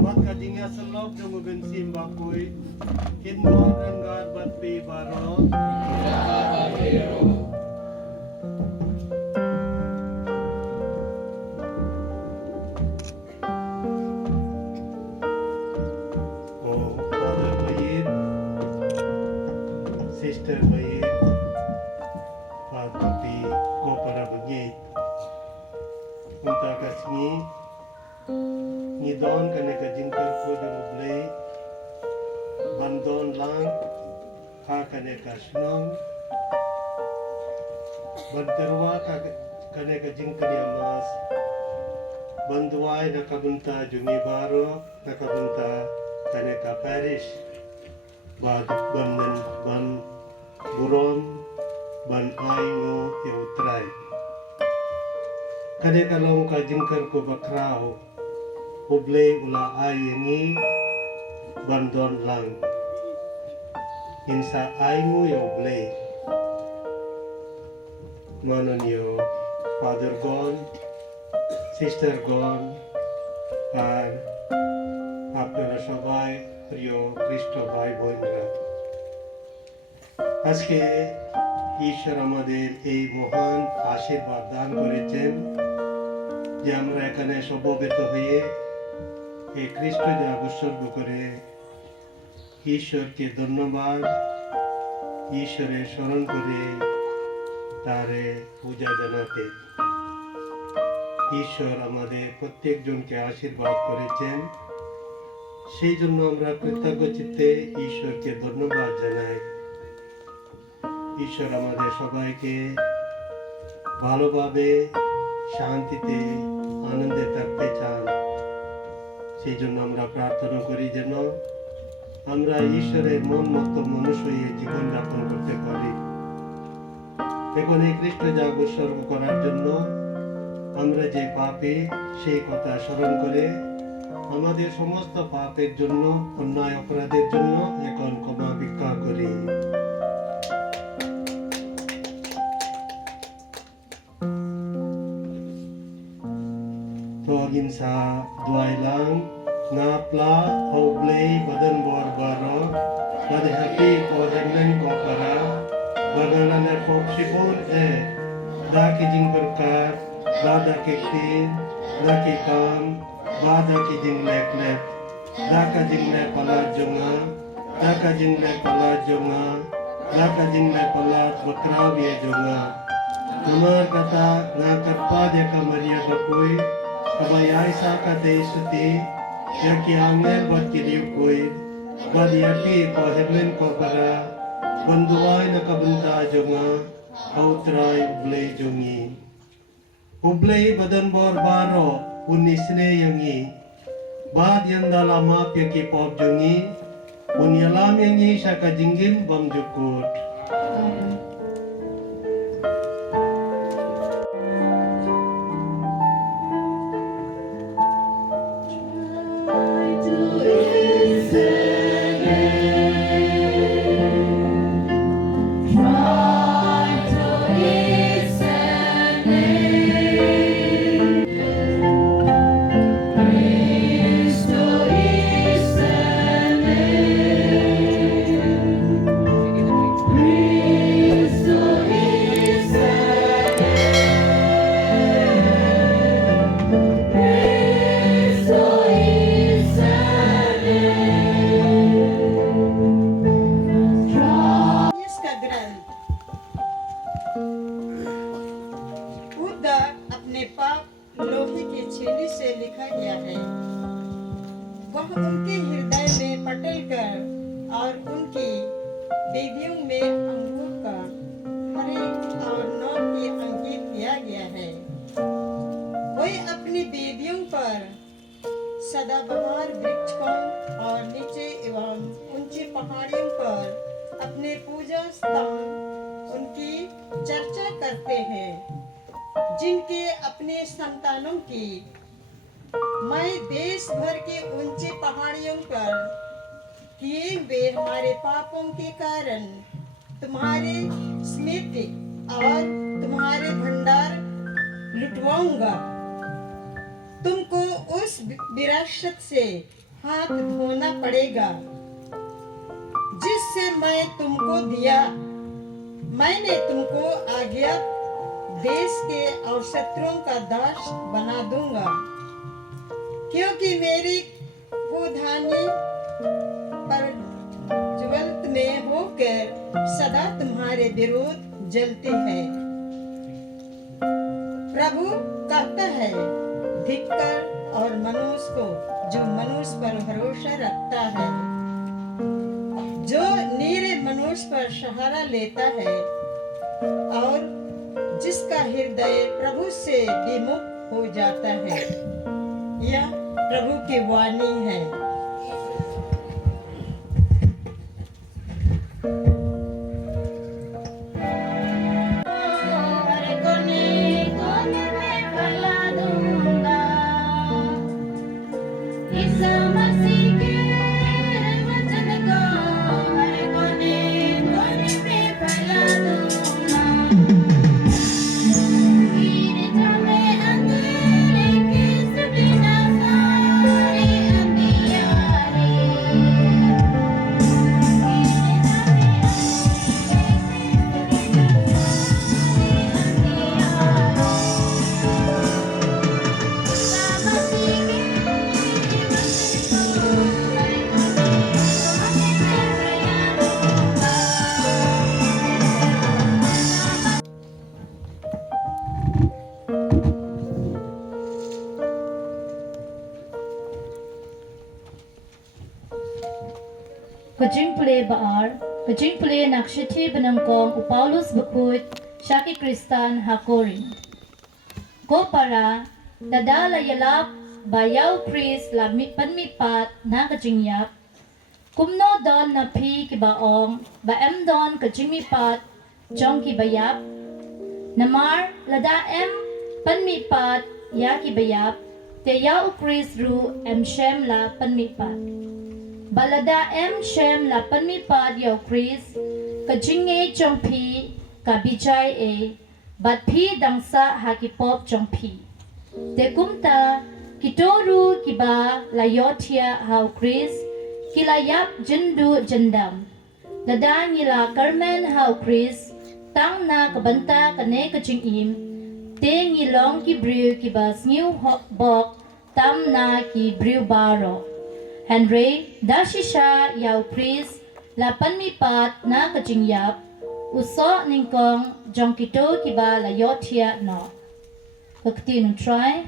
Wat kadinya selop dong bensin bakui. Kinmo enggar batpi baro. Oh, brother Bayit, sister Bayit, Papi ko para bagay. Unta kasni, ngidon kane kajingkar ko dublay, bandon lang, ha kane kasnong, banterwa kane kajingkar yamas, banduay nakabunta jungi baro, nakabunta kane ka parish, bad banan ban buron, ban aingo yautray. Kade kalong ka jingkar ko bakraw, ublay ula ay yangi, bandon lang. Insa ay mo ya ublay. Manon yo, father gone, sister gone, আর আপনারা সবাই প্রিয় খ্রিস্ট ভাই বোনরা, আজকে ঈশ্বর আমাদের এই মহান আশীর্বাদ দান করেছেন যে আমরা এখানে সমবেত হয়ে এই খ্রিস্ট জাগ উৎসর্গ করে ঈশ্বরকে ধন্যবাদ, ঈশ্বরের স্মরণ করে তারে পূজা জানাতে। ঈশ্বর আমাদের প্রত্যেকজনকে আশীর্বাদ করেছেন, সেই জন্য আমরা কৃতজ্ঞ চিত্তে ঈশ্বরকে ধন্যবাদ জানাই। ঈশ্বর আমাদের সবাইকে ভালোভাবে শান্তিতে আনন্দে থাকতে চান, সেই জন্য আমরা প্রার্থনা করি যেন আমরা ঈশ্বরের মন মতো মানুষ হয়ে জীবন যাপন করতে পারি। এখন এই খ্রিস্ট জাগ উৎসর্গ করার জন্য আমরা যে পাপী সেই কথা স্মরণ করে আমাদের সমস্ত পাপের জন্য, অন্যায় অপরাধের জন্য এখন ক্ষমা ভিক্ষা করি। Insa duay lang ngapla oblay badan borbaro bad happy ko hemnen ko para bagalan er popsipon da ki jing berkat da ki tin da ki kam da ki jing lek lek da ka jing lek pala jonga da ka jing lek pala jonga da ka jing lek pala bakrawi jonga numar kata ngakarpa de kamaria bakui kabayay sa katesuti yaki angel bat kiriukoy bad yapi ko hemlen ko para banduay nakabunta jonga autray ublay jongi ublay badan borbaro unisne yangi bad yanda lama pyaki pop jongi unyalam yangi sa kajingim bamjukut. अपने पाप लोहे के छेनी से लिखा गया है, वह उनके हृदय में पटल कर और उनकी बेदियों में अंगूर का हरेक और नौ की अंकित किया गया है। वही अपनी बेदियों पर सदाबहार वृक्षों और नीचे एवं ऊंची पहाड़ियों पर अपने पूजा स्थान उनकी चर्चा करते हैं, जिनके अपने संतानों की मैं देश भर के ऊंचे पहाड़ियों पर किए हुए हमारे पापों के कारण तुम्हारे स्मृति और तुम्हारे भंडार लुटवाऊंगा। तुमको उस विरासत से हाथ धोना पड़ेगा जिससे मैं तुमको दिया। मैंने तुमको आज्ञा देश के और शत्रुओं का दास बना दूंगा, क्योंकि मेरी गोधानी पर ज्वलंत में होकर सदा तुम्हारे विरुद्ध जलती है। प्रभु कहता है, धिक्कार और मनुष्य को जो मनुष्य पर भरोसा रखता है, जो नीरे मनुष्य पर सहारा लेता है और जिसका हृदय प्रभु से विमुख हो जाता है। यह प्रभु की वाणी है। Kajing pule baar, kajing pule nakshiti benangkong Paulus bakut Shaki Kristan hakorin. Ko para dadala yalap bayaw pris la panmipat na kajing yap. Kumno don na pi kibaong baem don kajing mipat jong kibayap. Namar lada em panmipat ya kibayap te yaw pris ru em shem la panmipat. Balada em shem la panmipad yaw Chris kajinge chong pi kabijay e bat pi dangsa hakipop chong pi. Te kumta kitoru kiba layotia haw Chris kilayap jendu jendam. Lada ngila Carmen haw Chris tang na kabanta kane kajing im te ngilong ki brew kiba sniu bok tam na ki brew baro. Henry, dashisha yaw Chris, la panmipat na kajingyap, uso ningkong jongkito kiba layotia no. Kakti try.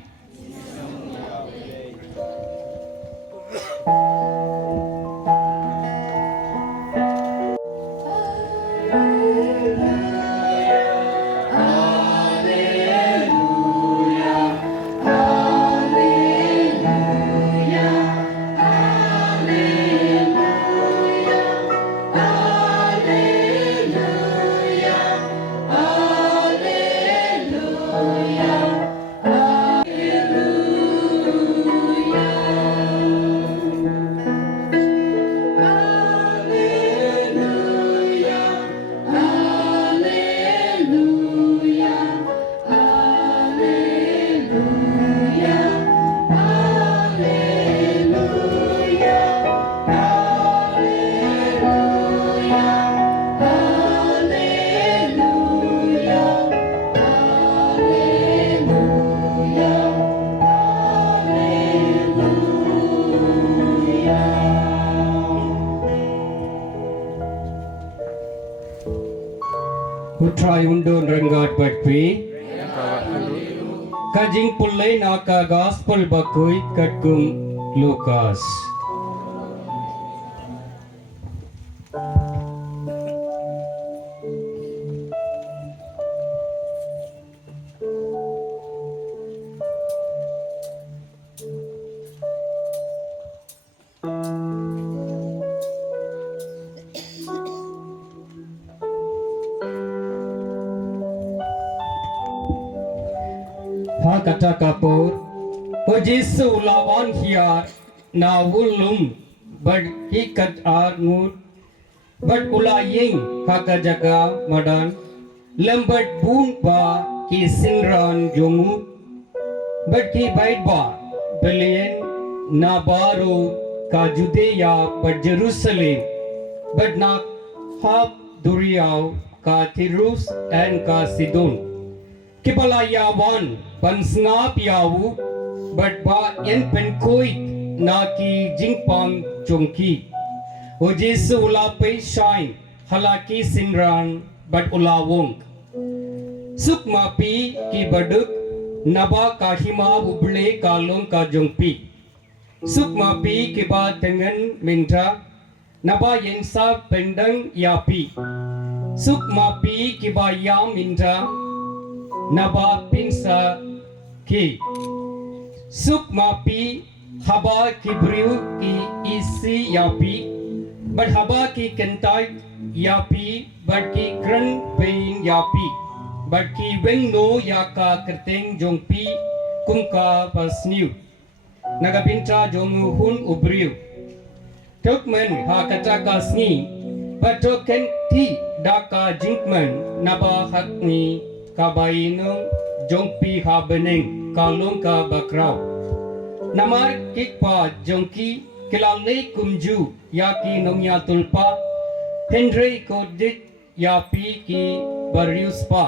Utray undon rengat batpi Kajing pulay naka gospel bakuy katkum Lucas Ha kata kapur O Jesu lawan hiar na wulum But he kat ar ngut But ulaying ha ka jaga madan Lambat bun pa ki sinran jongu But ki bait ba Bilien na baru ka Judea but Jerusalem, but na hap Duriao ka Tirus and ka Sidon. Kipalayawan pansngap yawu, but ba yen penkoit na ki jingpang chongki. O Jesu ulapay shine, halaki sinran, but ulawong. Sukmapi ki baduk, naba kahima uble kalong ka jongpi. Sukmapi ki ba tengen minta, naba yensa pendang yapi. Sukmapi ki ba yam minta, naba pinsa ki. Sukmapi haba ki briu ki isi yapi, but haba ki kentai yapi, but ki kran pain yapi, but ki weng no yaka kerteng jongpi kumka pasniu. Nagapinta jongu hun ubriu. Tukmen ha kata kasni, but token ti daka jinkman naba hakni kabaino jongpi ha beneng kalung ka bakrau. Namar kikpa jongki kilale kumju yaki nomya tulpa Henry kodit yapi ki bariuspa.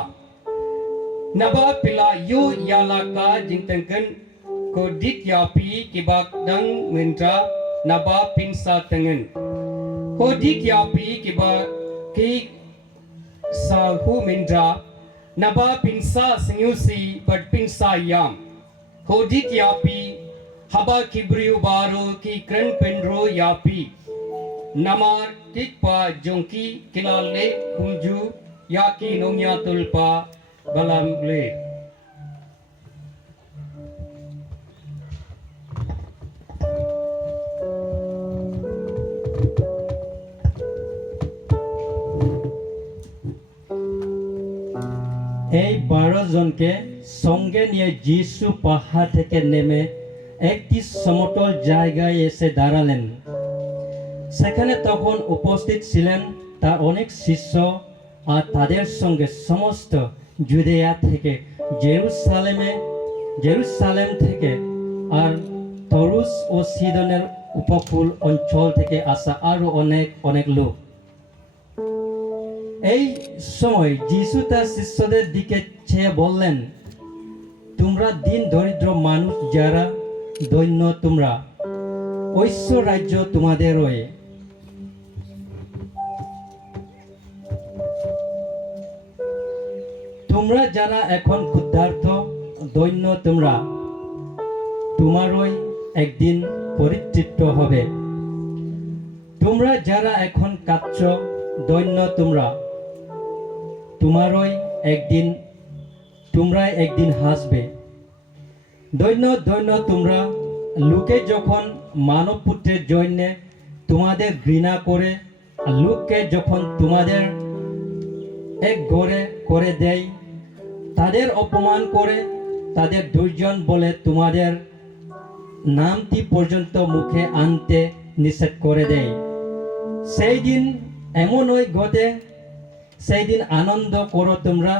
Naba pila yu yalaka jingtengken kodit yapi ki bakdang minta naba pinsa tengen. Kodit yapi ki ba ki sahu minta naba pinsa senyusi but pinsa yam. Kodit yapi haba kibriu baru ki kren penro yapi. Namar tikpa jongki kilale kumju yaki nomya tulpa balamle. এই 12 জনকে সঙ্গে নিয়ে যিশু পাহাড় থেকে নেমে একটি সমতল জায়গায় এসে দাঁড়ালেন। সেখানে তখন উপস্থিত ছিলেন তার অনেক শিষ্য আর তাদের সঙ্গে সমস্ত জুদেয়া থেকে জেরুসালেম থেকে আর তরুস ও সিদনের উপকূল অঞ্চল থেকে আসা আরো অনেক লোক। এই সময় যিশু তার শিষ্যদের দিকে চেয়ে বললেন, তোমরা দিন দরিদ্র মানুষ যারা দৈন্য, তোমরা ঐশ্বর রাজ্য তোমাদেরই। তোমরা যারা এখন ক্ষুধার্ত দৈন্য, তোমারই একদিন পরিতৃপ্ত হবে। তোমরা যারা এখন কাঁদছ দৈন্য, তোমরাই একদিন হাসবে। দৈন্য তোমরা লোকে যখন মানব পুত্রের জন্য তোমাদের ঘৃণা করে, লোককে যখন তোমাদের এক ঘরে করে দেয়, তাদের অপমান করে, তাদের দুর্জন বলে তোমাদের নামটি পর্যন্ত মুখে আনতে নিষেধ করে দেয়। সেই দিন এমনই ঘটে, সেই দিন আনন্দ করো, তোমরা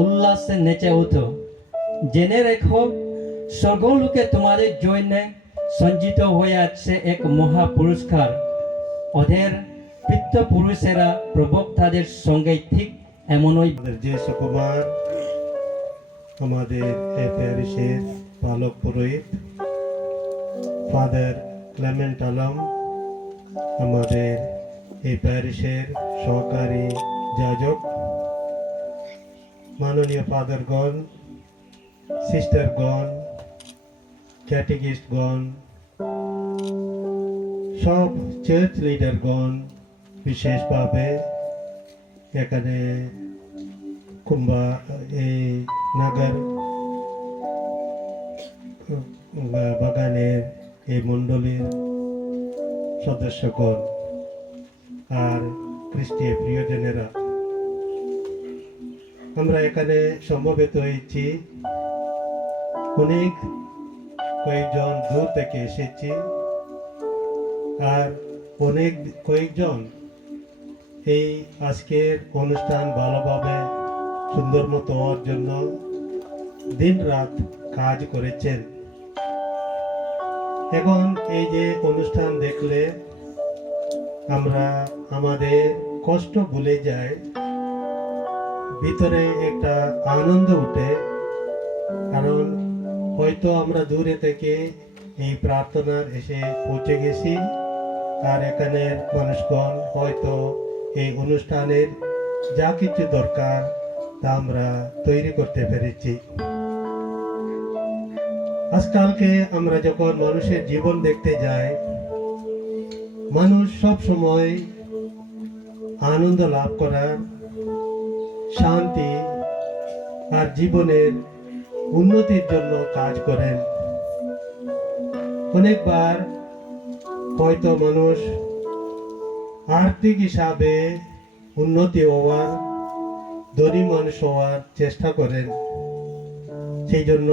উল্লাসে নেচে ওঠো। জেনে রেখো, স্বর্গলোকে তোমাদের জন্য সঞ্চিত হয়ে আছে এক মহা পুরস্কার। ওদের পিতৃপুরুষেরা প্রবক্তাদের সঙ্গে ঠিক এমনই। যিশু কুমার আমাদের এই প্যারিশের পালক পুরোহিত, ফাদার ক্লেমেন্ট আলম আমাদের এই প্যারিশের সহকারী যাজক, মাননীয় ফাদারগণ, সিস্টারগণ, ক্যাটেকিস্টগণ, সব চার্চ লিডারগণ, বিশেষভাবে এখানে এই নাগার বাগানের এই মণ্ডলীর সদস্যগণ আর খ্রিস্টীয় প্রিয়জনেরা, আমরা এখানে সমবেত হয়েছি। কয়েকজন দূর থেকে এসেছি আর কয়েকজন এই আজকের অনুষ্ঠান ভালোভাবে সুন্দর মতো হওয়ার জন্য দিন রাত কাজ করেছেন। এখন এই যে অনুষ্ঠান দেখলে আমরা আমাদের কষ্ট ভুলে যাই, ভিতরে একটা আনন্দ উঠে, কারণ হয়তো আমরা দূরে থেকে এই প্রার্থনার এসে পৌঁছে গেছি, আর এখানের মানুষগণ হয়তো এই অনুষ্ঠানের যা কিছু দরকার তা আমরা তৈরি করতে পেরেছি। আজকালকে আমরা যখন মানুষের জীবন দেখতে যাই, মানুষ সব সময় আনন্দ লাভ করার, শান্তি আর জীবনের উন্নতির জন্য কাজ করেন। অনেকবার হয়তো মানুষ আর্থিক হিসাবে উন্নতি হওয়ার, ধনী মানুষ হওয়ার চেষ্টা করেন। সেই জন্য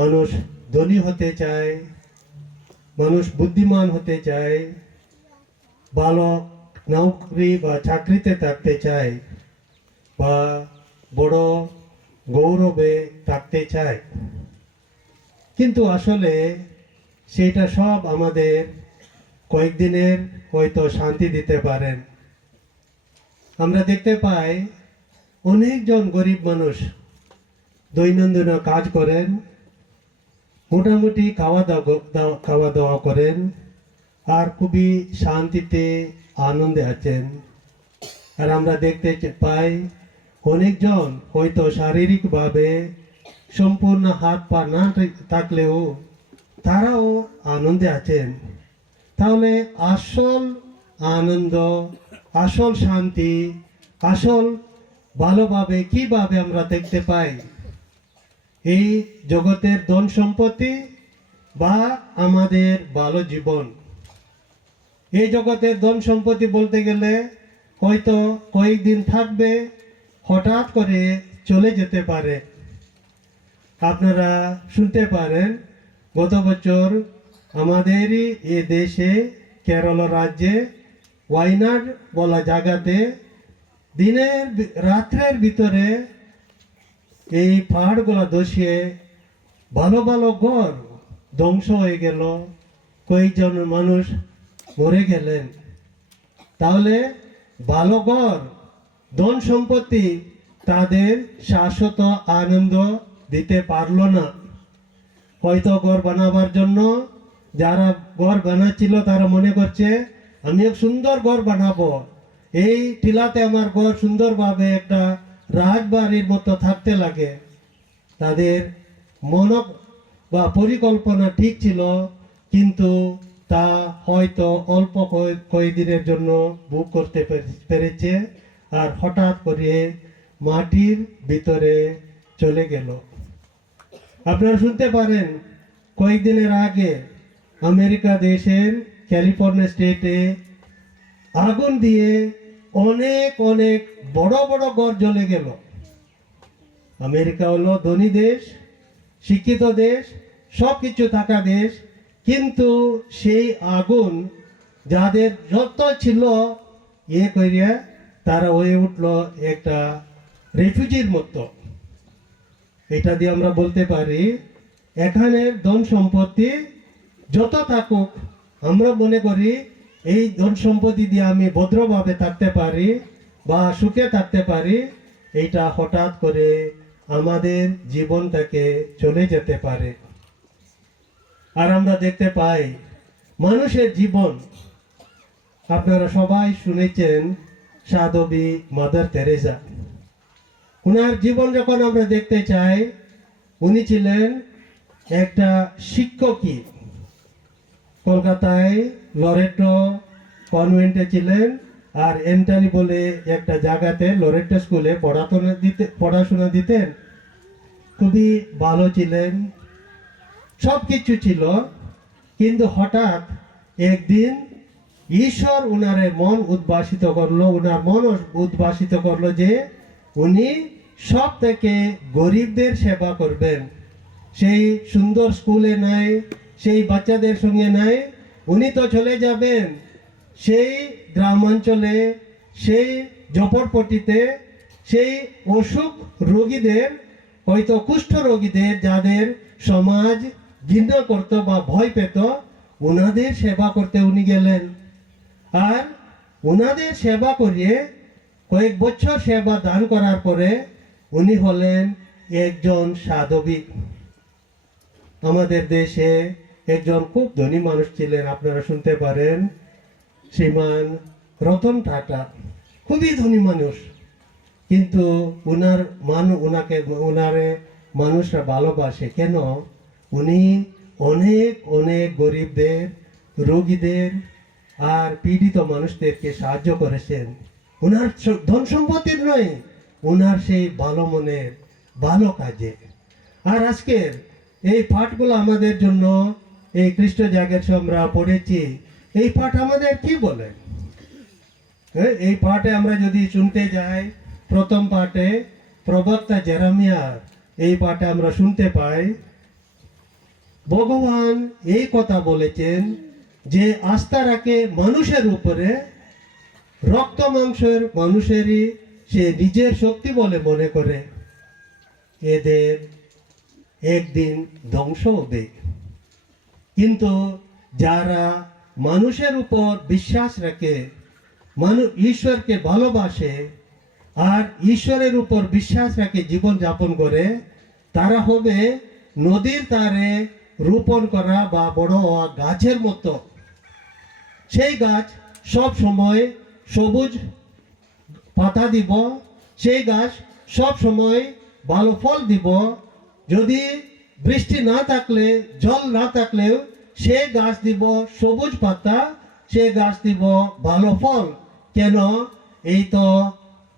মানুষ ধনী হতে চায়, মানুষ বুদ্ধিমান হতে চায়, ভালো নৌকরি বা চাকরিতে থাকতে চায়, বা বড় গৌরবে থাকতে চায়। কিন্তু আসলে সেটা সব আমাদের কয়েকদিনের হয়তো শান্তি দিতে পারেন। আমরা দেখতে পাই অনেকজন গরিব মানুষ দৈনন্দিন কাজ করেন, মোটামুটি খাওয়া দাওয়া করেন, আর খুবই শান্তিতে আনন্দে আছেন। আর আমরা দেখতে পাই অনেকজন হয়তো শারীরিকভাবে সম্পূর্ণ হাত পা না থাকলেও তারাও আনন্দে আছেন। তাহলে আসল আনন্দ, আসল শান্তি, আসল ভালোভাবে কিভাবে আমরা দেখতে পাই? এই জগতের ধন সম্পত্তি বা আমাদের ভালো জীবন। এই জগতের ধন সম্পত্তি বলতে গেলে হয়তো কয়েকদিন থাকবে, হঠাৎ করে চলে যেতে পারে। আপনারা শুনতে পারেন গত বছর আমাদেরই এ দেশে কেরল রাজ্যে ওয়াইনাড বলা জায়গাতে রাত্রের ভিতরে এই পাহাড়গুলা ধসিয়ে ভালো ভালো ঘর ধ্বংস হয়ে গেল, কয়েকজন মানুষ মরে গেলেন। তাহলে ভালো ঘর, ধন সম্পত্তি তাদের শাশ্বত আনন্দ দিতে পারলো না। হয়তো ঘর বানাবার জন্য যারা ঘর বানাচ্ছিল তারা মনে করছে আমি এক সুন্দর ঘর বানাবো, এই টিলাতে আমার ঘর সুন্দরভাবে একটা রাজবাড়ির মতো থাকতে লাগে। তাদের মন বা পরিকল্পনা ঠিক ছিল, কিন্তু তা হয়তো অল্প কয়েকদিনের জন্য বুক করতে পেরেছে, আর হঠাৎ করে মাটির ভিতরে চলে গেল। আপনারা শুনতে পারেন কয়েকদিনের আগে আমেরিকা দেশের ক্যালিফোর্নিয়া স্টেটে আগুন দিয়ে অনেক অনেক বড় বড় ঘর জ্বলে গেল। আমেরিকা হলো ধনী দেশ, শিক্ষিত দেশ, সব কিছু থাকা দেশ, কিন্তু সেই আগুন যাদের যত ছিল করিয়া তারা হয়ে উঠল একটা রেফিউজির মতো। এটা দিয়ে আমরা বলতে পারি এখানের ধন সম্পত্তি যত থাকুক, আমরা মনে করি এই ধন সম্পত্তি দিয়ে আমি ভদ্রভাবে থাকতে পারি বা সুখে থাকতে পারি, এইটা হঠাৎ করে আমাদের জীবন থেকে চলে যেতে পারে। আর আমরা দেখতে পাই মানুষের জীবন, আপনারা সবাই শুনেছেন সাধবী মাদার তেরেসা। উনার জীবন যখন আমরা দেখতে চাই, উনি ছিলেন একটা শিক্ষকী, কলকাতায় লরেটো কনভেন্টে ছিলেন, আর এন্টানি বলে একটা জায়গাতে লরেটো স্কুলে পড়াশোনা দিতেন। খুবই ভালো ছিলেন, সব কিছু ছিল, কিন্তু হঠাৎ একদিন ঈশ্বর উনার মন উদ্ভাসিত করলো যে উনি সব থেকে গরিবদের সেবা করবেন। সেই সুন্দর স্কুলে নাই, সেই বাচ্চাদের সঙ্গে নাই, উনি তো চলে যাবেন সেই গ্রামাঞ্চলে, সেই ঝোপড়পট্টিতে, সেই অসুখ রোগীদের, হয়তো কুষ্ঠ রোগীদের, যাদের সমাজ ঘৃণা করত বা ভয় পেত, ওনাদের সেবা করতে উনি গেলেন। আর ওনাদের সেবা করিয়ে কয়েক বছর সেবা দান করার পরে উনি হলেন একজন সাধবী। আমাদের দেশে একজন খুব ধনী মানুষ ছিলেন, আপনারা শুনতে পারেন, শ্রীমান রতন টাটা। খুবই ধনী মানুষ, কিন্তু ওনারে মানুষরা ভালোবাসে কেন? উনি অনেক অনেক গরিবদের, রোগীদের আর পীড়িত মানুষদেরকে সাহায্য করেছেন। ওনার ধন সম্পত্তির নয়, ওনার সেই ভালো মনের ভালো কাজে। আর আজকের এই পাঠগুলো আমাদের জন্য, এই খ্রিস্ট জাগের আমরা পড়েছি, এই পাঠ আমাদের কি বলে? এই পাঠে আমরা যদি শুনতে যাই, প্রথম পাঠে প্রবক্তা জেরেমিয়ার এই পাঠে আমরা শুনতে পাই, ভগবান এই কথা বলেছেন যে আস্থা রাখে মানুষের উপরে, রক্ত মাংসের মানুষেরই সে নিজের শক্তি বলে মনে করে, এদের একদিন ধ্বংস হবে। কিন্তু যারা মানুষের উপর বিশ্বাস রাখে, ঈশ্বরকে ভালোবাসে আর ঈশ্বরের উপর বিশ্বাস রাখে জীবন যাপন করে, তারা হবে নদীর ধারে রোপণ করা বা বড় হওয়া গাছের মতো। সেই গাছ সব সময় সবুজ পাতা দিব, সেই গাছ সব সময় ভালো ফল দিব। যদি বৃষ্টি না থাকলে, জল না থাকলেও সে গাছ দিব সবুজ পাতা, সে গাছ দিব ভালো ফল। কেন? এই তো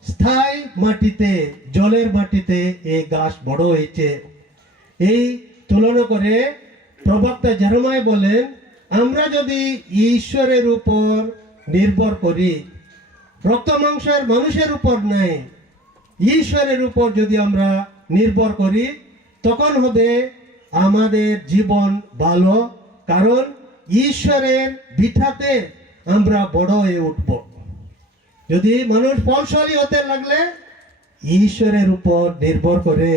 স্থায়ী মাটিতে, জলের মাটিতে এই গাছ বড় হয়েছে। এই তুলনা করে প্রবক্তা জেরেমিয়া বলেন, আমরা যদি ঈশ্বরের উপর নির্ভর করি, রক্ত মাংসের মানুষের উপর নাই, ঈশ্বরের উপর যদি আমরা নির্ভর করি, তখন হবে আমাদের জীবন ভালো। কারণ ঈশ্বরের বিঠাতে আমরা বড় হয়ে উঠব। যদি মানুষ ফলশালী হতে লাগলে ঈশ্বরের উপর নির্ভর করে,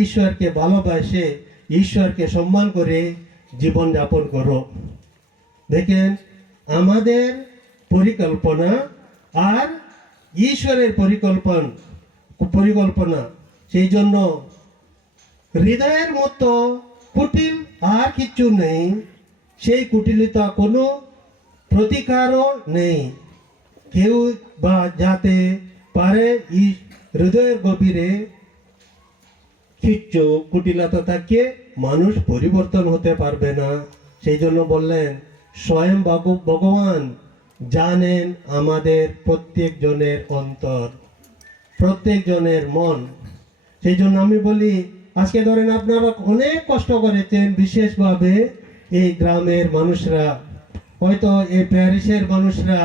ঈশ্বরকে ভালোবাসে, ঈশ্বরকে সম্মান করে জীবন যাপন করো। দেখেন, আমাদের পরিকল্পনা আর ঈশ্বরের পরিকল্পনা সেই জন্য হৃদয়ের মতো কুটিল আর কিছু নেই, সেই কুটিলতা কোনো প্রতিকারও নেই। কেউ বা যাতে পারে হৃদয়ের গভীরে কিচ্ছু কুটিলতা থাকে, মানুষ পরিবর্তন হতে পারবে না। সেই জন্য বললেন, স্বয়ং ভগবান জানেন আমাদের প্রত্যেক জনের অন্তর, প্রত্যেক জনের মন। সেই জন্য আমি বলি, আজকে ধরেন আপনারা অনেক কষ্ট করেছেন, বিশেষভাবে এই গ্রামের মানুষরা, হয়তো এই প্যারিসের মানুষরা,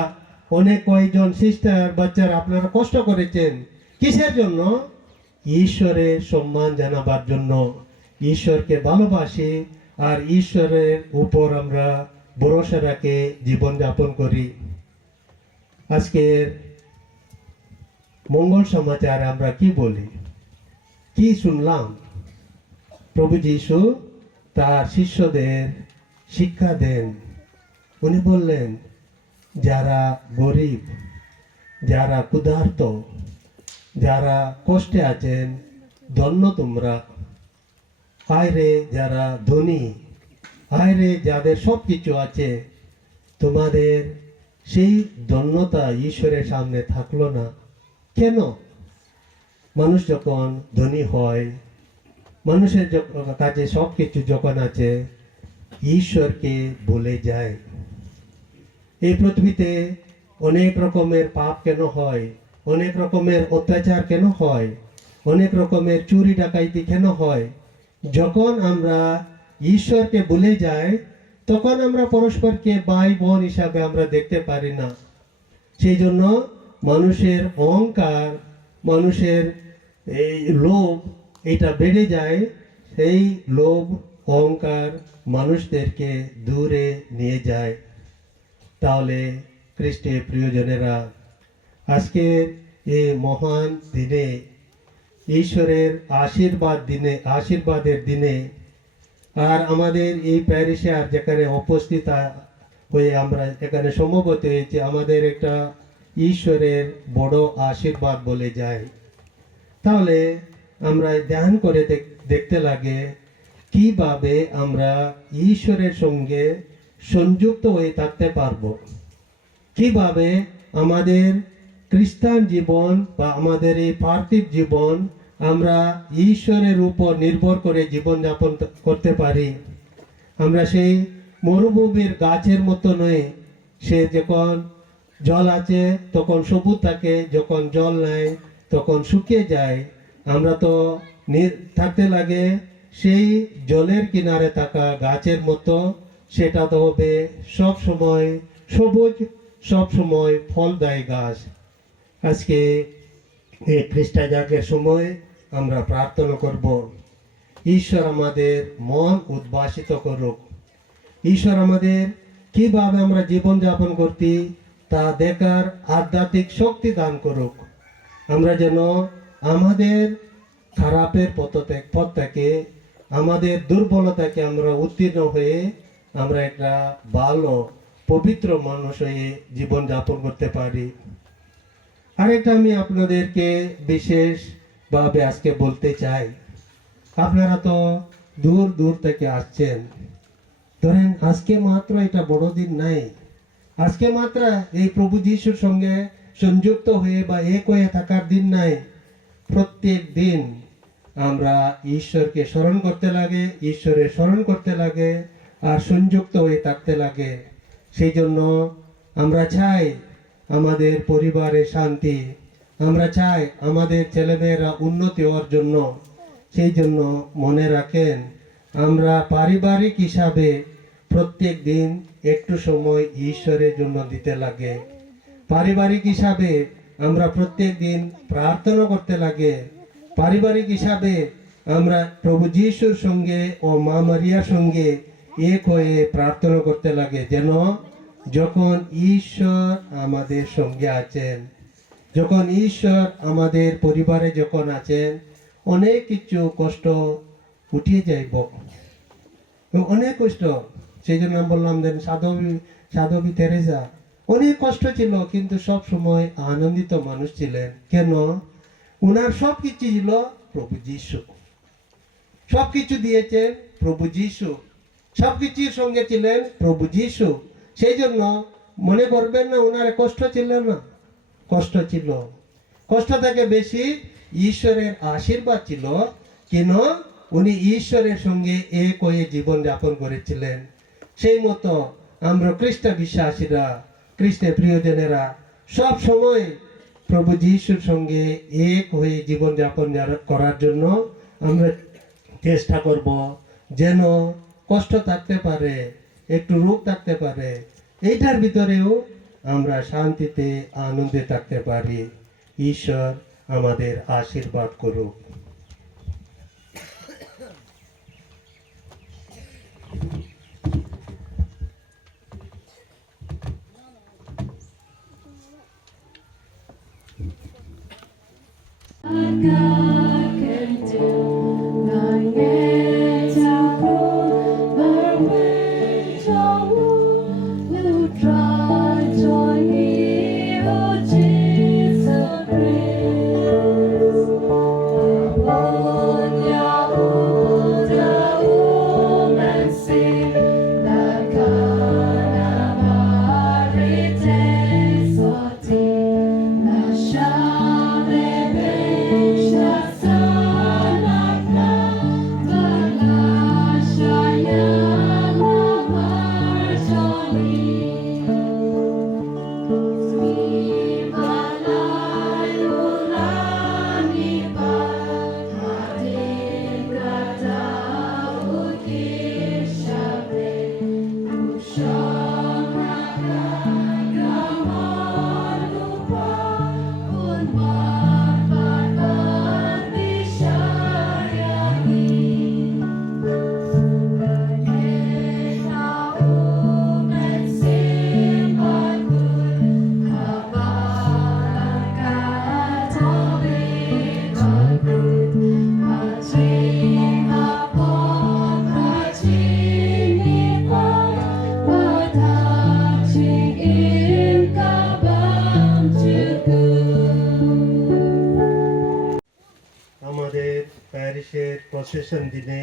অনেক কয়েকজন সিস্টার, বাচ্চারা আপনারা কষ্ট করেছেন। কিসের জন্য? ঈশ্বরের সম্মান জানাবার জন্য। ঈশ্বরকে ভালোবাসি আর ঈশ্বরের উপর আমরা ভরসা রাখে জীবন যাপন করি। আজকের মঙ্গল সমাচারে আমরা কি বলি, কি শুনলাম? প্রভু যীশু তার শিষ্যদের শিক্ষা দেন। উনি বললেন, যারা গরিব, যারা ক্ষুধার্ত, যারা কষ্টে আছেন, ধন্য তোমরা। হায় রে যারা ধনী, হায় রে যাদের সব কিছু আছে, তোমাদের সেই ধন্যতা ঈশ্বরের সামনে থাকলো না। কেন? মানুষ যখন ধনী হয়, মানুষের কাছে সব কিছু যখন আছে, ঈশ্বরকে ভুলে যায়। এই পৃথিবীতে অনেক রকমের পাপ কেন হয়, অনেক রকমের অত্যাচার কেন হয়, অনেক রকমের চুরি ডাকাইতি কেন হয়? যখন আমরা ঈশ্বরকে ভুলে যাই, তখন আমরা পরস্পরকে ভাই বোন হিসাবে আমরা দেখতে পারি না। সেই জন্য মানুষের অহংকার, মানুষের এই লোভ, এটা বেড়ে যায়। সেই লোভ অহংকার মানুষদেরকে দূরে নিয়ে যায়। তাহলে খ্রিস্টের প্রিয়জনেরা, আজকের এই মহান দিনে, ঈশ্বরের আশীর্বাদের দিনে আর আমাদের এই প্যারিসে আর যেখানে উপস্থিত হয়ে আমরা এখানে সমবেত হয়েছে আমাদের একটা ঈশ্বরের বড় আশীর্বাদ বলে যায়। তাহলে আমরা ধ্যান করে দেখতে লাগে কিভাবে আমরা ঈশ্বরের সঙ্গে সংযুক্ত হয়ে থাকতে পারবো, কিভাবে আমাদের খ্রিস্টান জীবন বা আমাদের এই পার্থিব জীবন আমরা ঈশ্বরের উপর নির্ভর করে জীবনযাপন করতে পারি। আমরা সেই মরুভূমির গাছের মতো নয়, সে যখন জল আছে তখন সবুজ থাকে, যখন জল নাই তখন শুকিয়ে যায়। আমরা তো থাকতে লাগে সেই জলের কিনারে থাকা গাছের মতো, সেটা তো হবে সব সময় সবুজ, সব সময় ফলদায়ী গাছ। আজকে এই খ্রিস্টাজাগের সময় আমরা প্রার্থনা করব, ঈশ্বর আমাদের মন উদ্ভাসিত করুক, ঈশ্বর আমাদের কিভাবে আমরা জীবনযাপন করতে তা দেখার আধ্যাত্মিক শক্তি দান করুক। আমরা যেন আমাদের খারাপের পথ থেকে, আমাদের দুর্বলতাকে আমরা উত্তীর্ণ হয়ে আমরা একটা ভালো পবিত্র মানুষ হয়ে জীবনযাপন করতে পারি। আরেকটা আমি আপনাদেরকে বিশেষভাবে আজকে বলতে চাই, আপনারা তো দূর দূর থেকে আসছেন, ধরেন আজকে মাত্র এটা বড়দিন নাই, আজকে মাত্র এই প্রভু যিশুর সঙ্গে সংযুক্ত হয়ে বা এক হয়ে থাকার দিন নাই। প্রত্যেক দিন আমরা ঈশ্বরকে স্মরণ করতে লাগে, ঈশ্বরের স্মরণ করতে লাগে আর সংযুক্ত হয়ে থাকতে লাগে। সেই জন্য আমরা চাই আমাদের পরিবারে শান্তি, আমরা চাই আমাদের ছেলেমেয়েরা উন্নতি হওয়ার জন্য। সেই জন্য মনে রাখেন, আমরা পারিবারিক হিসাবে প্রত্যেক দিন একটু সময় ঈশ্বরের জন্য দিতে লাগে। পারিবারিক হিসাবে আমরা প্রত্যেক দিন প্রার্থনা করতে লাগে। পারিবারিক হিসাবে আমরা প্রভু যিশুর সঙ্গে ও মা মারিয়ার সঙ্গে এক হয়ে প্রার্থনা করতে লাগে, যেন যখন ঈশ্বর আমাদের সঙ্গে আছেন, যখন ঈশ্বর আমাদের পরিবারে যখন আছেন, অনেক কিছু কষ্ট উঠিয়ে যাইব, অনেক কষ্ট। সেই জন্য বললাম দেন সাধবী তেরেসা অনেক কষ্ট ছিল, কিন্তু সব সময় আনন্দিত মানুষ ছিলেন। কেন? উনার সব কিছু ছিল প্রভু যিশু, সব কিছু দিয়েছেন প্রভু যিশু, সব কিছুর সঙ্গে ছিলেন প্রভু যিশু। সেই জন্য মনে করবেন না উনার কষ্ট ছিল না, কষ্ট ছিল। কষ্ট থেকে বেশি ঈশ্বরের আশীর্বাদ ছিল, কেন উনি ঈশ্বরের সঙ্গে এক হয়ে জীবন যাপন করেছিলেন। সেই মতো আমরা খ্রিস্ট বিশ্বাসীরা, খ্রিস্টের প্রিয়জনেরা সব সময় প্রভু যিশুর সঙ্গে এক হয়ে জীবন যাপন করার জন্য আমরা চেষ্টা করব, যেন কষ্ট থাকতে পারে, একটু রোগ থাকতে পারে, এইটার ভিতরেও আমরা শান্তিতে আনন্দে থাকতে পারি। ঈশ্বর আমাদের আশীর্বাদ করুক। God can do, not yet to go, but when you try to live, oh Jesus Christ. Upon your woman sing, the Kanamari takes the session দিনে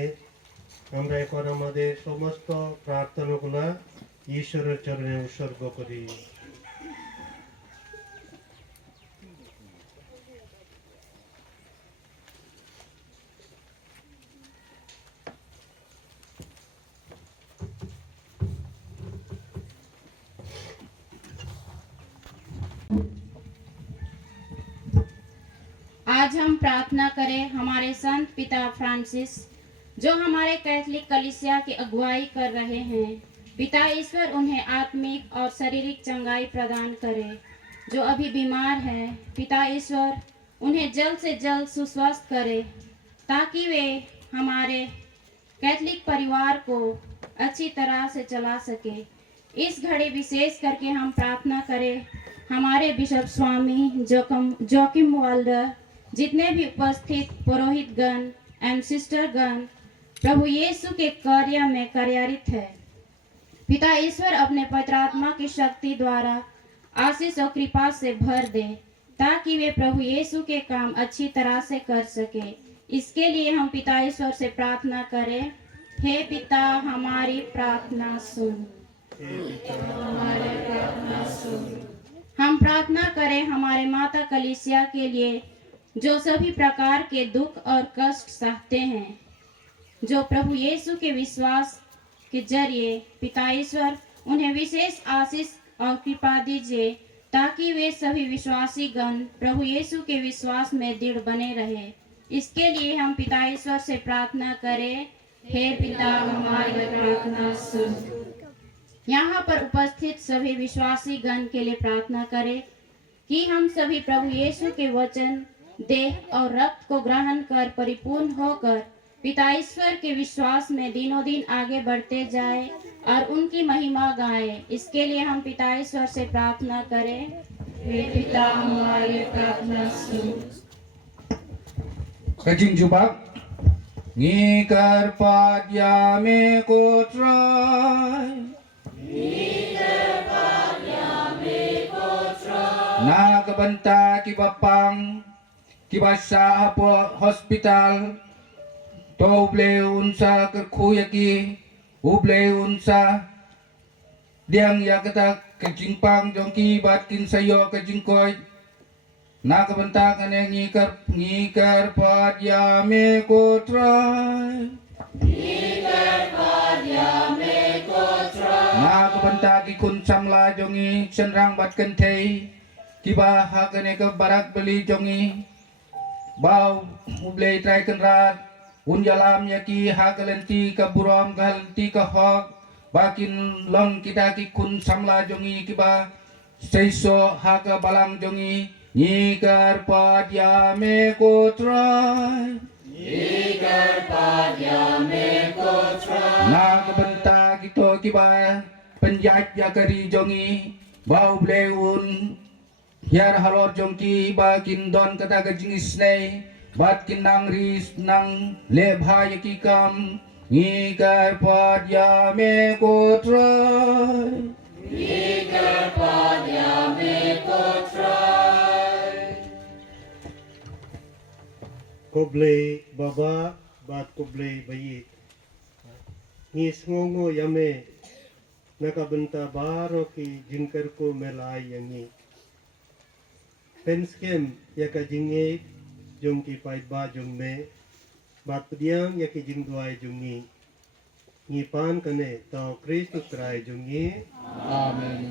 আমরা এখন আমাদের সমস্ত প্রার্থনাগুলা ঈশ্বরের চরণে উৎসর্গ করি। आज हम प्रार्थना करें हमारे संत पिता फ्रांसिस जो हमारे कैथोलिक कलीसिया की अगुवाई कर रहे हैं। पिता ईश्वर उन्हें आत्मिक और शारीरिक चंगाई प्रदान करे। जो अभी बीमार है, पिता ईश्वर उन्हें जल्द से जल्द सुस्वस्थ करे ताकि वे हमारे कैथोलिक परिवार को अच्छी तरह से चला सके। इस घड़ी विशेष करके हम प्रार्थना करें हमारे बिशप स्वामी जोकिम वाल्डर, जितने भी उपस्थित पुरोहित गण एवं सिस्टर गण प्रभु यीशु के कार्य में कार्यान्वित है। पिता ईश्वर अपने पवित्र आत्मा की शक्ति द्वारा आशीष और कृपा से भर दे ताकि वे प्रभु यीशु के काम अच्छी तरह से कर सके। इसके लिए हम पिता ईश्वर से प्रार्थना करें, हे पिता हमारी प्रार्थना सुन। हम प्रार्थना करें हमारे माता कलीसिया के लिए जो सभी प्रकार के दुख और कष्ट सहते हैं, जो प्रभु यीशु के विश्वास के जरिए पिता ईश्वर उन्हें विशेष आशीष और कृपा दीजिए ताकि वे सभी विश्वासी गण प्रभु यीशु के विश्वास में दृढ़ बने रहे। इसके लिए हम पिता ईश्वर से प्रार्थना करें, हे पिता हमारी प्रार्थना सुन। यहाँ पर उपस्थित सभी विश्वासी गण के लिए प्रार्थना करें कि हम सभी प्रभु यीशु के वचन, देह और रक्त को ग्रहण कर परिपूर्ण होकर पिता ईश्वर के विश्वास में दिनों दिन आगे बढ़ते जाए और उनकी महिमा गाएं। इसके लिए हम पिता ईश्वर से प्रार्थना करें, हे पिता हमारी प्रार्थना सुन। Kajing jubak ngikar padyame kotrai na kabanta kibapang kibasa po hospital toble unsa kerkuyaki uble unsa diang yakata kajingpang jongki batkin sayo kajingkoy na kabanta kane ngikar padyame kotrai na kabanta ki kun samla jongi senrang bat kentei kiba hakane ke barak beli jongi bau ublei trai kenrat unjalam yaki hakalenti ke buram galenti ke hok bakin long kita ki kun samla jongi kiba seiso haka balang jongi ngikar padyame kotrai na kabenta kito kiba penjat yakari jongi bau bleun hiar halor jongki bakin don kata kajingis nei bat kinang ris nang lebha yakikam ngikar padyame kotrai Koblei baba bat koblei bayit. Ngis ngongo yame nakabenta baro ki jingkar ko melai yangi. Penskem yaka jingit jong ki paiba jong me bat pediang yaki jingduai jongi. Ngipan kane tau Kristus rai jongi. Amen.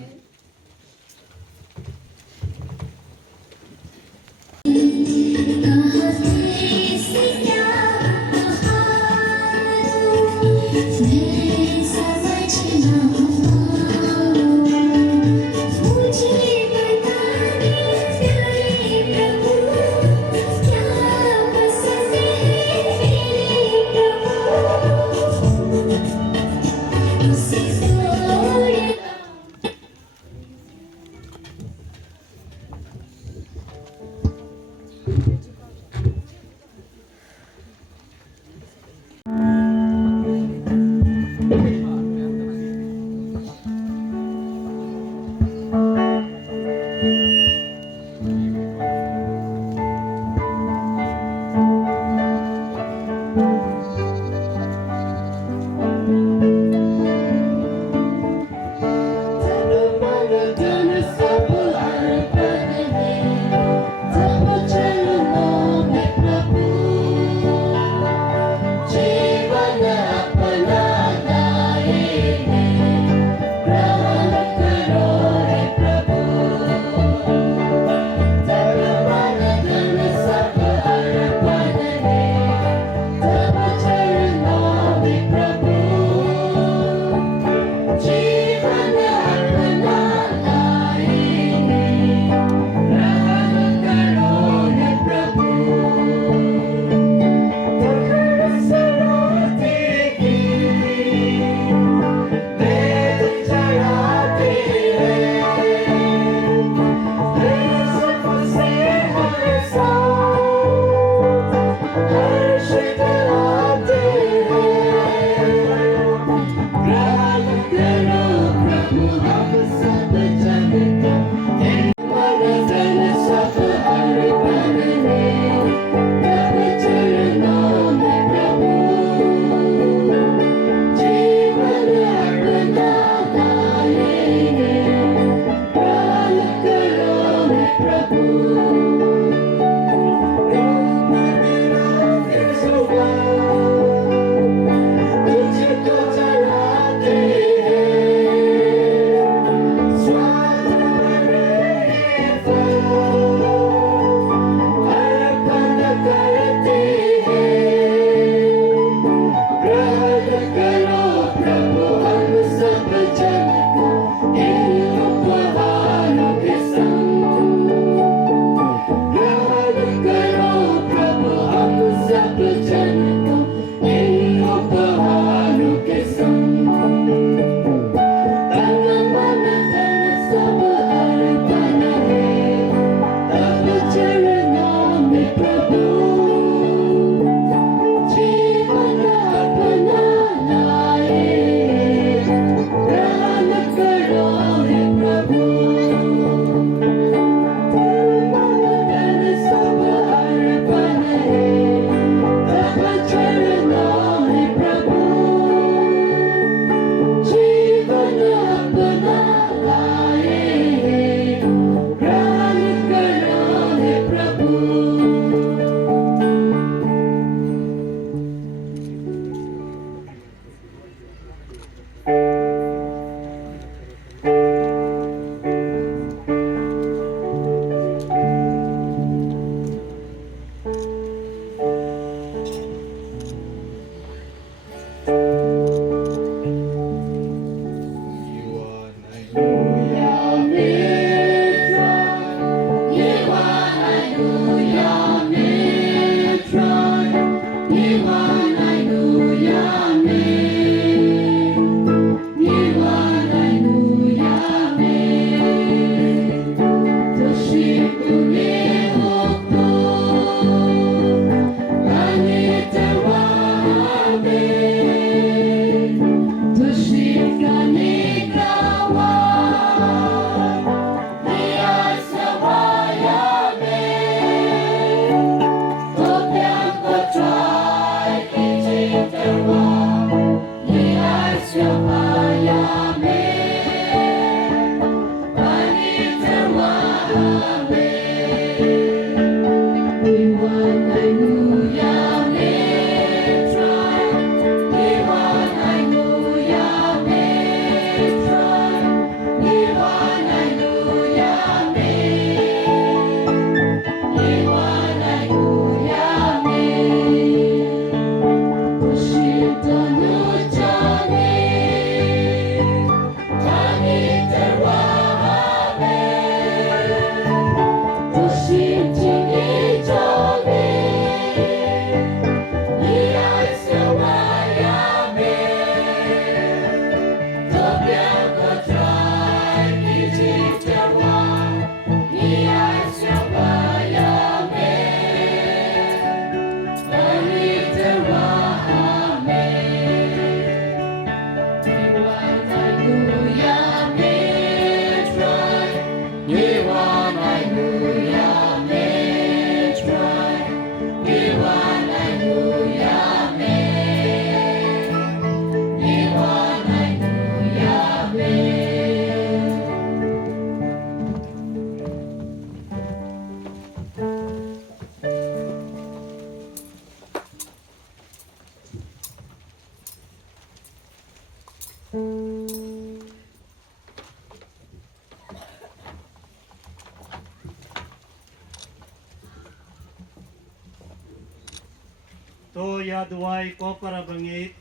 To ya duai ko para bangit,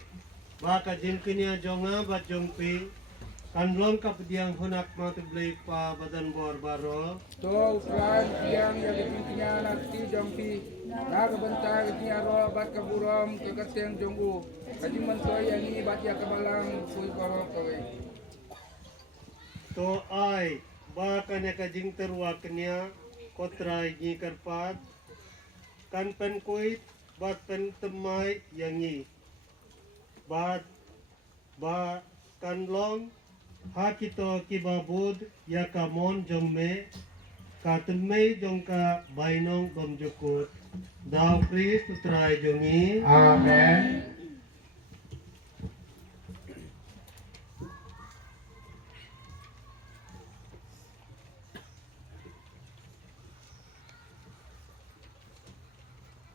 baka jin kinya jonga bat jongpi, kanlong kapdiang hunak matublay pa badan barbaro, To ukran yang yalikin kinya nakti jongpi. Nagabantay kinya ro bat kaburam kekateng jonggu. Kajing mantoy yani bat ya kabalang kuy paro kaway. to ay baka nya kajing terwa kenya kotray ni karpat, kan pen kuit bat pen temai yangi, bat ba kanlong hakito kibabud ya kamon jongme, katunme jongka bainong bomjukut, daw Kris utray jongi. Amen.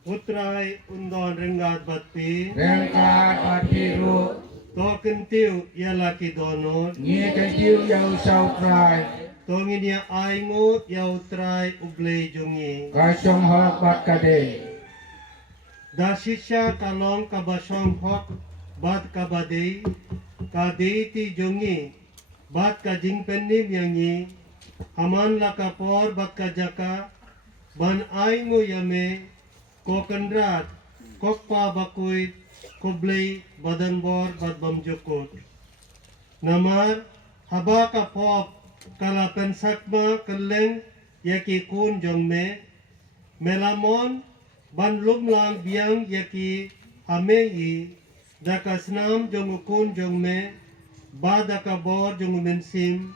utrai undon rengat batpi rengkat patiru to kentiu ialah ki donot nye kentiu yau sau trai to nginia aingu yau trai ublei jungi kacong hok bat kade da shisha kalong kabasong hok bat kabadei kadei ti jungi bat ka jingpenim yangi aman la kapor bat ka jaka ban aingu yame kokendrat kokpa bakuit kublei badan bor bat bamjukut namar haba ka pop kala pensakma keleng yaki kun jongme melamon ban lumlang biang yaki amei daka snam jong kun jongme ba daka bor jong mensim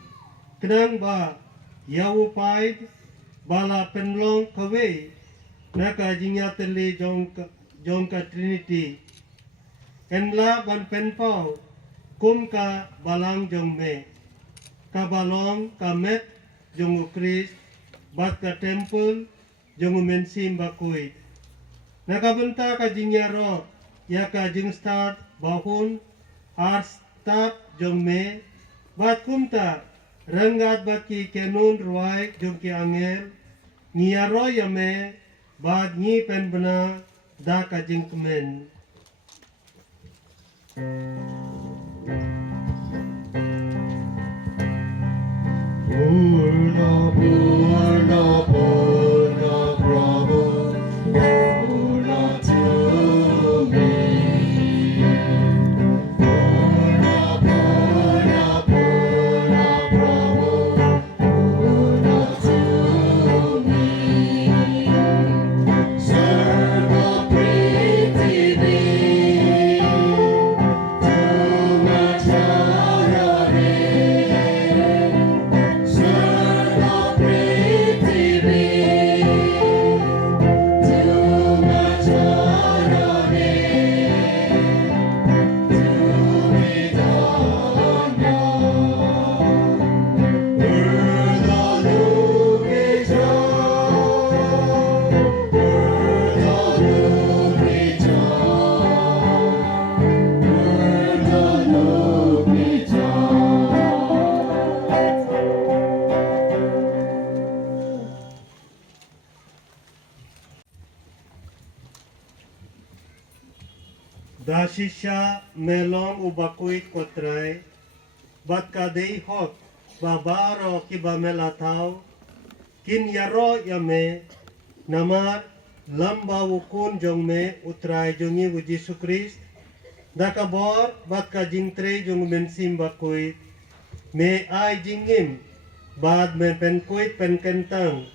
kenang ba yawu paid bala penlong kawe naka jingyateli jong ka trinity enla ban penpau kum ka balang jong me ka balong ka met jong Christ bat ka temple jong mensim bakui naka benta ka jingyaro ya ka jing start bahun ar start jong me bat kumta ranggat bat ki kenun ruai jong ki angel ngiyaro ya me bat ngi pen bena da ka jing kemen Purna Purna Purna Prabhu Purna to me Purna Purna Purna Prabhu Purna to me Sarva Prithvi Tumacharare Sarva Prithvi Tumacharare Tumidanya Urdhanubhija Urdhanubhija Dashisha melong ubakuit kotrai bat kadei hok babaro kiba melatau kin yaro yame namar lamba wukun jong me utrai jongi wu Jesu Christ dakabor bat ka jingtre jong mensim bakuit me ai jingim bad men penkuit penkentang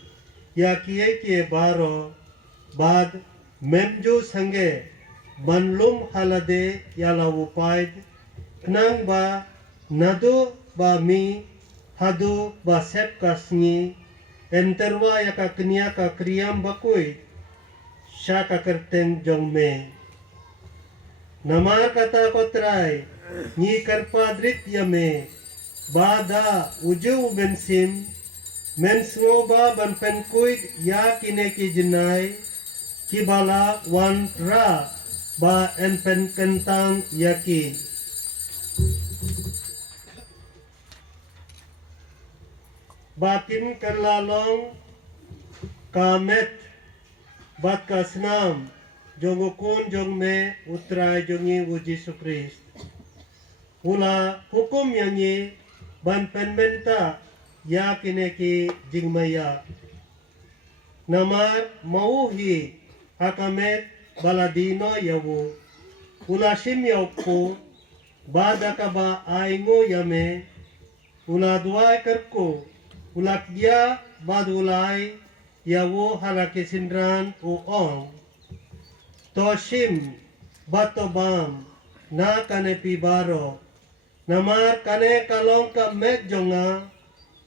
ya kie kie baro bad memju sange banlum halade yala upaid knang ba nadu ba mi hadu ba sep kasni enterwa yaka knia ka kriyam bakui shaka kerteng jongme namar kata kotrai ni karpadrit yame bada uju bensim mensmo ba ban penkuid ya kineki jenai kibala wan ra ba en pen kentang yaki batin kerlalong kamet bat kasnam jongokun jongme utrai jongi wu Jesu Christ ula hukum yanyi ban pen menta ya kineki jingmaya namar mauhi akamet baladino yawu ula sim yauku bada kaba aingo yame ula duai kerku ula kia badulai yawu halake sindran uong to sim batobam na kanepi baro namar kane kalong ka met jonga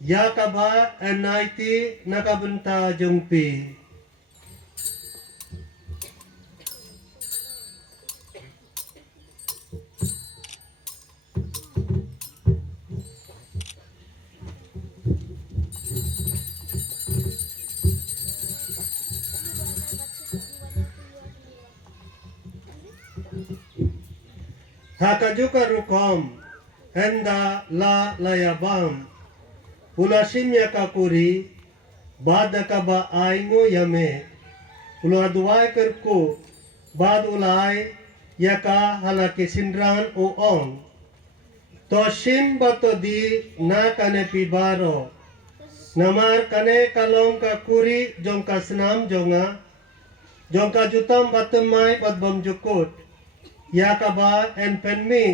ya kaba enaiti nakabenta jongpi hakajuka rukom henda la layabam ulasim yakakuri bad kaba aingo yame uladuai kerku bad ulai yaka halaki sindran o on to sim bato di na kane pibaro namar kane kalong ka kuri jongka senam jonga jongka jutam batemai badbam jukut yakaba en penmi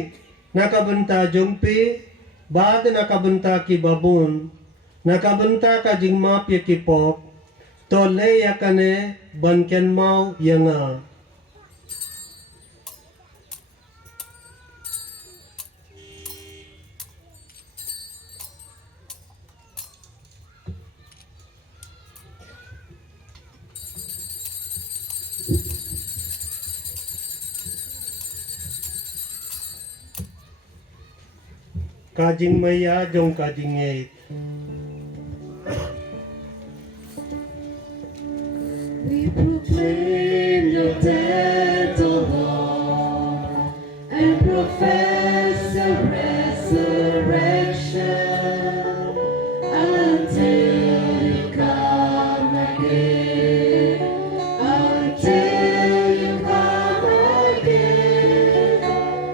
nakabenta jongpi bad nakabenta ki babun nakabenta ka jingma pye ki pok to le yakane banken mau yanga kajing maya jong kajing ngeit We proclaim your death, O Lord, and profess your resurrection until you come again. Until you come again.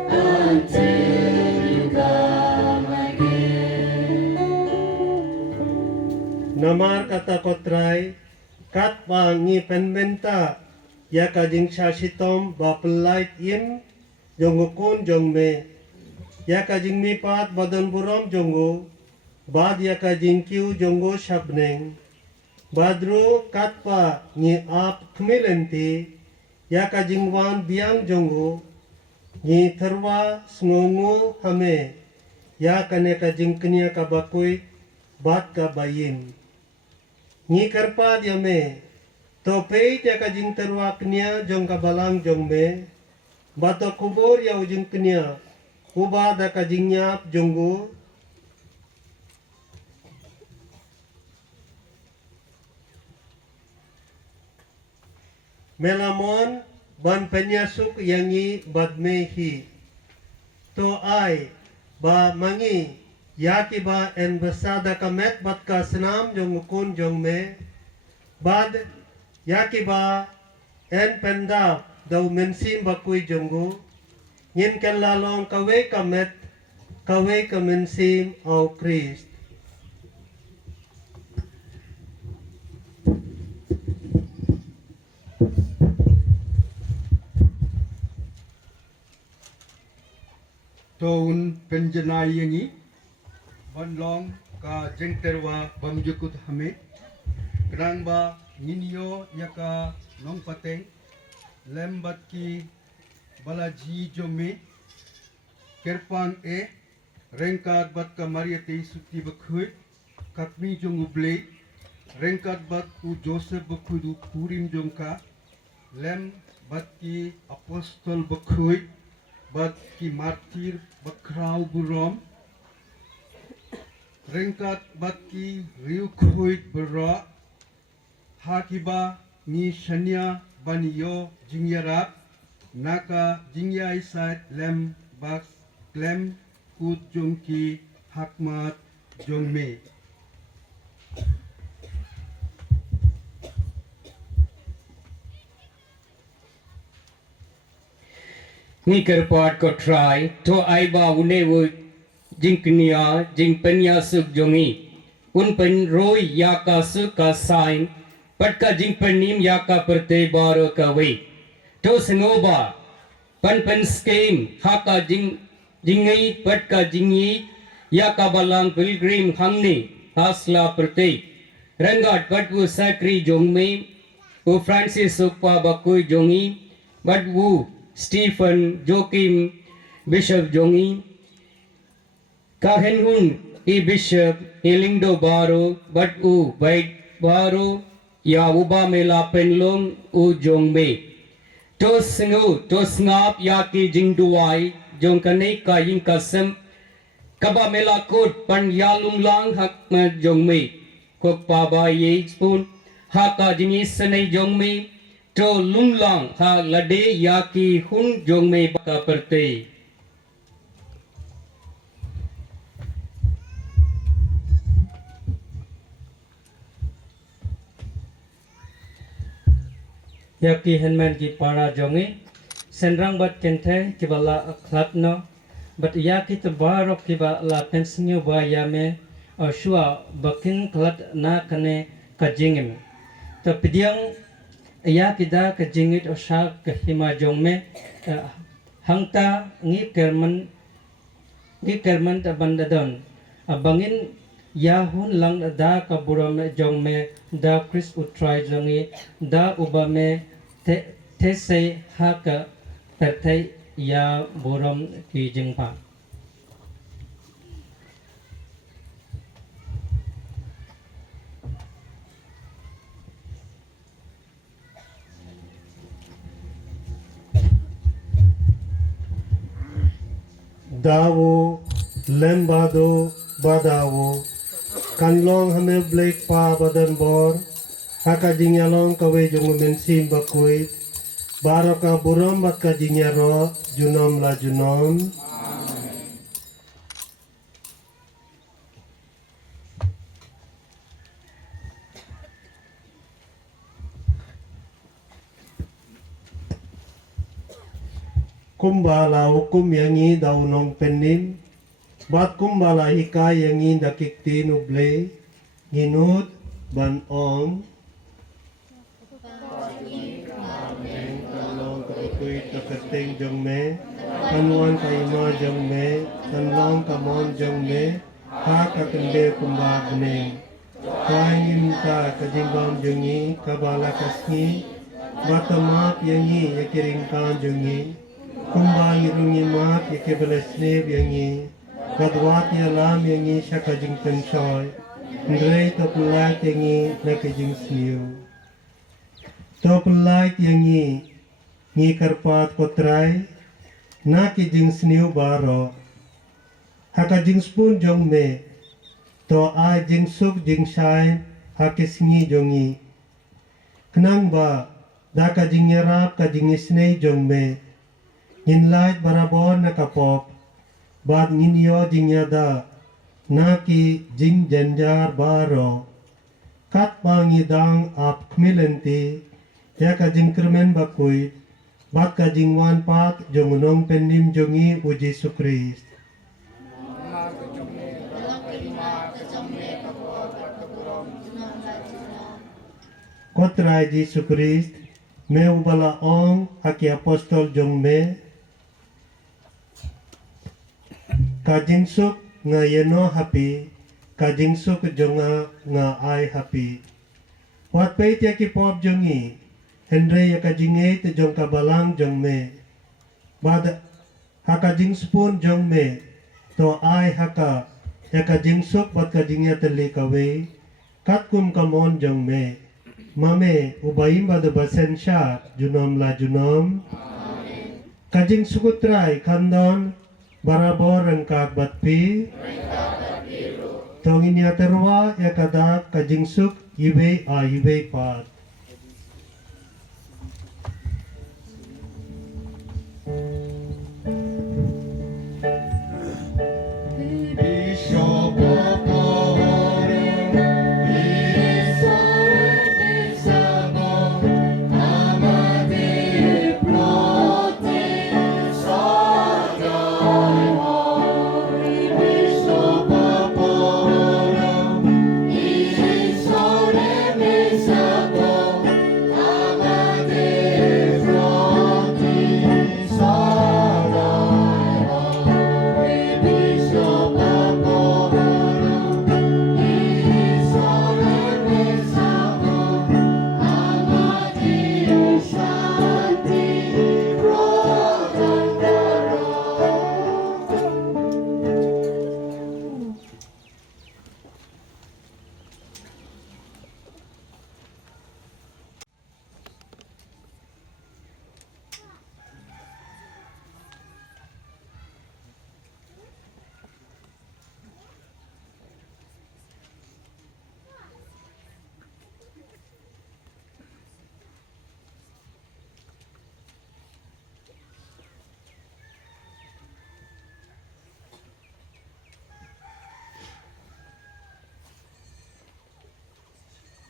Until you come again. namar kata kotrai kat pa ngi penmenta ya kajing shashitom ba pelait im jongukun jongme ya kajing mipat badan burom jonggo bad ya kajing kiu jonggo shabneng badru kat pa ngi ap kmelenti ya kajing wan biang jonggo ngi terwa sngongu hame ya kane kajing kenya kabakui bat ka bayin ngi karpa dia me to pei ya kajing terwa kenya jong kabalang jong me bato kubur ya ujing kenya kuba da kajing nyap jonggo melamon ban penyasuk yangi badmehi to ai ba mangi yaki ba en besada kamet bat ka senam jong ukun jong me bad yaki ba en penda dau mensim bakui jonggu yin ken lalong kawe kamet kawe kamensim au Christ Taun penjenai yangi banlong ka jengterwa bamjukut hame kerang ba ninyo yaka nong pateng lembat ki balaji jome kerpang rengkat bat ka mariate sukti bakhuit kakmi jong uble rengkat bat ku Joseph bakhudu purim jongka lem bat ki apostol bakhuit bat ki martir bakrau burom rengkat bat ki riu khuit bera hakiba ni shanya baniyo jingyarap naka jingya isait lem bak klem kut jongki hakmat jongme ni kerpat ko try to aiba unewu jingknia jingpenya suk jongi un pen roi yaka suka sign patka jingpenim yaka perte baro ka we to sengoba pen scheme haka jingai patka jingi yaka balang pilgrim hamni hasla perte rangat patwu sakri jongme u Francis sukpa bakui jongi batwu Stephen Joachim Bishop jongi Kahenhun i bishop ilingdo baro but u bait baro ya uba mela penlong u jongme to singu to snap ya ki jingduai jong kanai ka yin kasam kaba mela kot pan yalung lang hak ma jongme kok pa ba ye spoon ha ka jingi sanai jongme to lung lang ha lade ya ki hun jongme ka perte yaki henman ki para jongi senrang bat kente kibala klatno bat yaki tebarok kiba la pensinyo ba yame shua bakin klat na kane kajingim ta pidiang yaki da kajingit osha kahima jongme hangta ngi kerman ta bandadon abangin yahun lang da kaburam jongme da Chris utrai jongi da ubame te se haka pertai ya borom ki jingpa Dawo, lembado, badawo, kanlong hame blake pa badan bor, haka jingyalong kawe jong mensim bakuit, baro ka burom bat ka jingyaro, junom la junom. Kumbala hukum yangi daw nong penim, bat kumbala hika yangi dakikti nuble, ginut ban ong. Kanlong kapuy takating jong me, kanwan kaima jong me, kanlong kamon jong me, ha kakende kumba kuning. Kaingim ka kajingbam jongi, kabala kasngi, batamap yangi yakiringkan jongi. Kumba irungi mat yake belasnev yangi, kadwat yalam yangi shakajing penshoy, ndrei topulait yangi nakajing sniu. Topulait yangi ngi karpat kotrai, nakajing sniu baro, hakajing spoon jong me, to a jing suk jing shai hakisngi jongi. Knang ba, dakajing yarap kajing isnei jong me, Ngin light barabon nakapop, bad nginyo jingyada, naki jing janjar baro, kat pangidang ap kmilenti, ya ka jing kermen bakui, bat ka jing wan pat jongunong pendim jongi uji Sukris. Kotrai Jesu Christ, me ubala ong haki apostol jong me, kajingsuk nga yeno happy, kajingsuk jonga nga ay happy. Wat pait ya ki pop jongi, Henry ya kajingit jong kabalang jong me. Bad hakajing spoon jong me, to ay haka, ya kajingsuk bat kajingya tali kawe, katkum kamon jong me. Mame ubayim bada basen sya, junom la junom. Kajing sukutray kandon, barabor rengkak batpi, tongin ya terwa ya kadak kajingsuk ibe a ibe pat.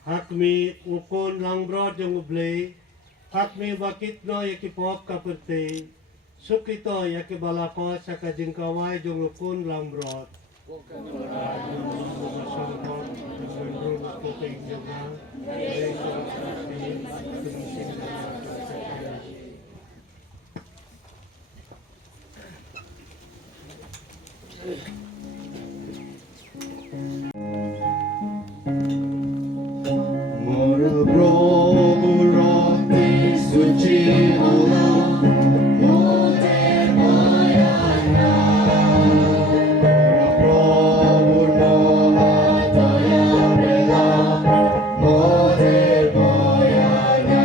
Hakmi ukon lang bro jong ublay, At may bakit no yakipop kaperte. Sukito yakibalako sa kajingkaway jungukun lambrot. Mora probo roti suci Allah mote bayana probo mohataya rela mote bayana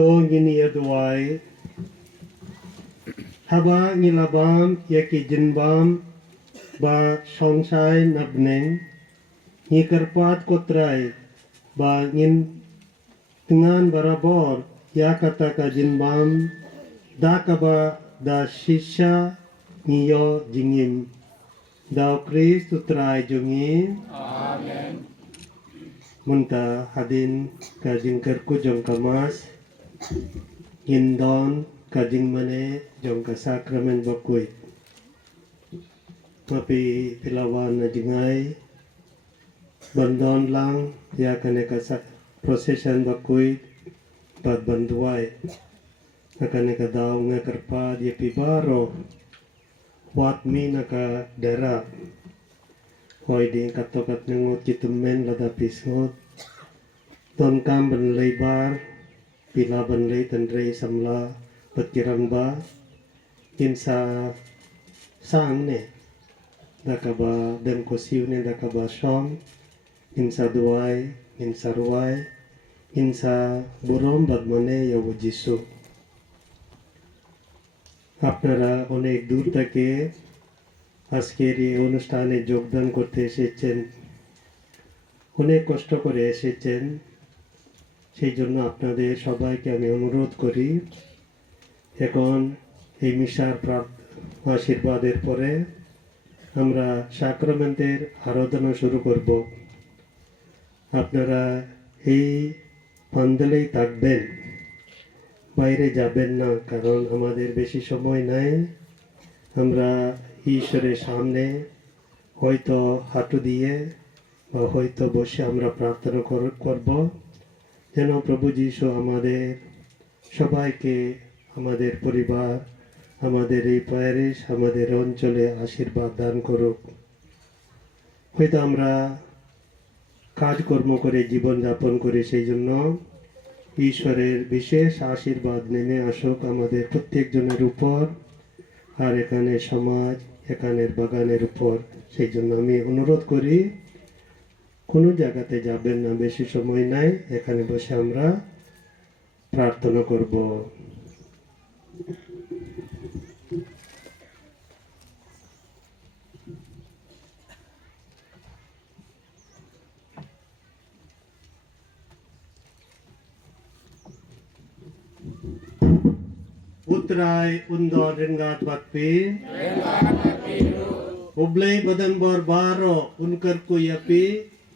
to gini adwai haba ngilabam yaki jinbam ba songsai nabneng ngikerpat kotrai ba ngin dengan barabor ya kata ka jinbam da kaba da shisha niyo jingim da Christ utrai jungin amen munta hadin ka jingker ku jong kamas Indon kajing mane jong ka sakramen bakuy. Tapi pilawan na jingay bandon lang ya kane ka procession bakuy pad banduay. Nakane ka daw nga karpa di pibaro wat mi naka dara. Hoy di katokat nengot kitumen lada pisngot. Ton kam ban lebar pila banlay tandray samla patkirang ba kinsa sang ne dakaba dan kosiw ne dakaba syong kinsa duay kinsa ruay kinsa burom badmane yawo jisu আপনারা অনেক দূর থেকে আজকের এই অনুষ্ঠানে যোগদান করতে এসেছেন অনেক কষ্ট করে এসেছেন সেই জন্য আপনাদের সবাইকে আমি অনুরোধ করি এখন এই মিশার আশীর্বাদের পরে আমরা সাক্রামেন্টের আরাধনা শুরু করব আপনারা এই পান্ডালেই থাকবেন বাইরে যাবেন না কারণ আমাদের বেশি সময় নাই আমরা ঈশ্বরের সামনে হয়তো হাঁটু দিয়ে বা হয়তো বসে আমরা প্রার্থনা করব যেন প্রভু যীশু আমাদের সবাইকে আমাদের পরিবার আমাদের এই প্যারিশ আমাদের অঞ্চলে আশীর্বাদ দান করুক হয়তো আমরা কাজকর্ম করে জীবন যাপন করি সেই জন্য ঈশ্বরের বিশেষ আশীর্বাদ নেমে আসুক আমাদের প্রত্যেকজনের উপর আর এখানে সমাজ এখানের বাগানের উপর সেই জন্য আমি অনুরোধ করি কোনো জায়গাতে যাবেন না বেশি সময় নাই এখানে বসে আমরা প্রার্থনা করব Utray undor rengat batpi Ublay badan barbaro unkar kuyapi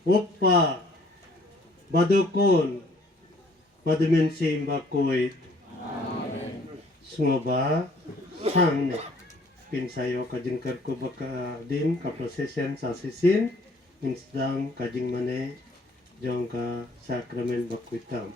Uppa badukon Badumen simba kuit Sungoba sangne Pinsayo kajingkar ko baka din ka prosesyan sa sisin Insdang kajing mane Jong ka sakramen bakuitam